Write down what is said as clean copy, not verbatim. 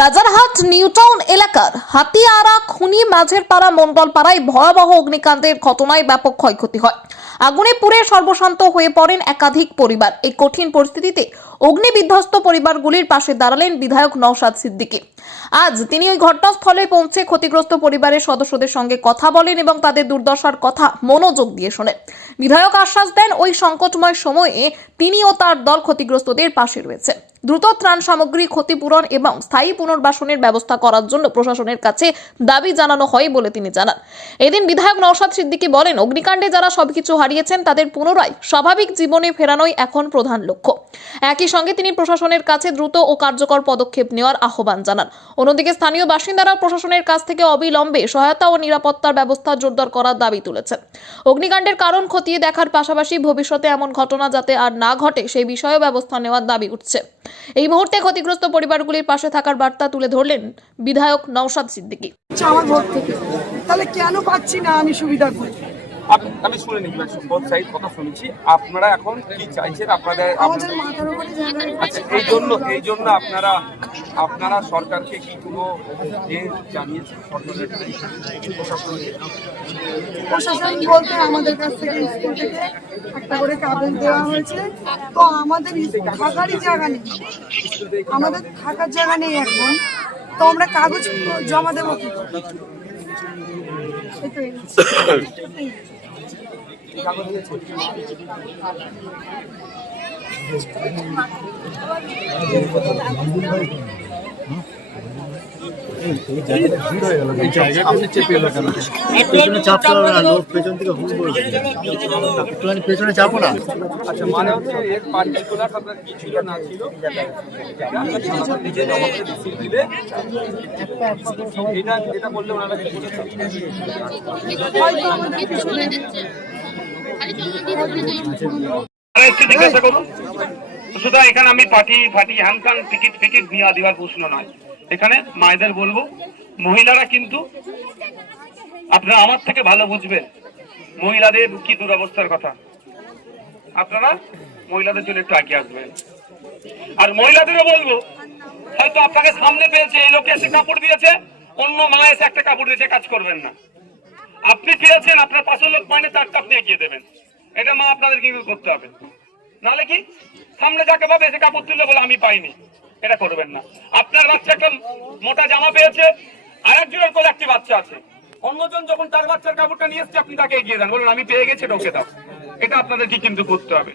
রাজারহাট নিউটাউন এলাকার হাতিয়ারা খুনি মাঝের পাড়া মন্ডলপাড়ায় ভয়াবহ অগ্নিকাণ্ডের ঘটনায় ব্যাপক ক্ষয়ক্ষতি হয়। আগুনে পুড়ে সর্বশান্ত হয়ে পড়েন একাধিক পরিবার। এই কঠিন পরিস্থিতিতে অগ্নিবিধ্বস্ত পরিবারগুলির পাশে দাঁড়ালেন বিধায়ক নওশাদ সিদ্দিকী। আজ তিনি ওই ঘটনাস্থলে পৌঁছে ক্ষতিগ্রস্ত পরিবারের সদস্যদের সঙ্গে কথা বলেন এবং তাদের দুর্দশার কথা মনোযোগ দিয়ে শোনেন। বিধায়ক আশ্বাস দেন ওই সংকটময় সময়ে তিনি ও তার দল ক্ষতিগ্রস্তদের পাশে রয়েছে। দ্রুত ত্রাণ সামগ্রী ক্ষতিপূরণ এবং স্থায়ী পুনর্বাসনের ব্যবস্থা করার জন্য প্রশাসনের কাছে দাবি জানানো হয় বলে তিনি জানান। এদিন বিধায়ক নওশাদ সিদ্দিকী বলেন, অগ্নিকাণ্ডে যারা সবকিছু হারিয়েছেন তাদের পুনরায় স্বাভাবিক জীবনে ফেরানোই এখন প্রধান লক্ষ্য। একই সঙ্গে তিনি প্রশাসনের কাছে দ্রুত ও কার্যকর পদক্ষেপ নেওয়ার আহ্বান জানান। অন্যদিকে স্থানীয় বাসিন্দারা প্রশাসনের কাছ থেকে অবিলম্বে সহায়তা ও নিরাপত্তার ব্যবস্থা জোরদার করার দাবি তুলেছেন। অগ্নিকাণ্ডের কারণ খতিয়ে দেখার পাশাপাশি ভবিষ্যতে এমন ঘটনা যাতে আর না ঘটে সেই বিষয়েও ব্যবস্থা নেওয়ার দাবি উঠছে। এই মুহূর্তে ক্ষতিগ্রস্ত পরিবারগুলির পাশে থাকার বার্তা তুলে ধরলেন বিধায়ক নওশাদ সিদ্দিকী। আমার ভোট থেকে তাহলে কেন পাচ্ছি না আমি সুবিধা করি? আমি শুনে নিই বোথ সাইড কথা শুনেছি। আপনারা এখন কি চাইছেন? আপনাদের আচ্ছা, এই জন্য আপনারা সরকারকে কি কোনো জানিয়েছেন? প্রশাসন বলতে আমাদের কাছ থেকে স্কুল থেকে একটা করে কাগজ দেওয়া হয়েছে, তো আমাদের থাকারই জায়গা নেই, আমাদের থাকার জায়গা নেই এখন, তো আমরা কাগজ জমা দেবো কি করে? পেছনে চাপো না। আচ্ছা, মানে হচ্ছে এর পার্টিকুলার আপনার কি ছিল না ছিল এটা বললে ওনারা জিজ্ঞাসা করুন। শুধু এখানে আমি পার্টি হ্যানকান টিকিট নিয়ে দিবার প্রশ্ন নয়। এখানে মায়েদের বলবো, মহিলারা কিন্তু আপনারা আমার থেকে ভালো বুঝবেন মহিলাদের কি দুরবস্থার কথা। আপনারা মহিলাদের জন্য একটু এগিয়ে আসবেন। আর মহিলাদেরও বলবো, হয়তো আপনাকে সামনে পেয়েছে, এই লোকে এসে কাপড় দিয়েছে, অন্য মা এসে একটা কাপড় দিয়েছে, কাজ করবেন না। আপনি পেয়েছেন, আপনার পাশের লোক পায়নি, তারটা আপনি এগিয়ে দেবেন। এটা মা আপনাদের কি করতে হবে। নাহলে কি সামনে যাকে পাবে এসে কাপড় তুললে বলে আমি পাইনি, এটা করবেন না। আপনার বাচ্চা একটা মোটা জামা পেয়েছে, আর একজনের কোলে একটি বাচ্চা আছে, অন্যজন যখন তার বাচ্চার কাপড়টা নিয়ে এসছে আপনি তাকে এগিয়ে দেন, বলুন আমি পেয়ে গেছি, ঢোকে দাও। এটা আপনাদেরকে কিন্তু করতে হবে।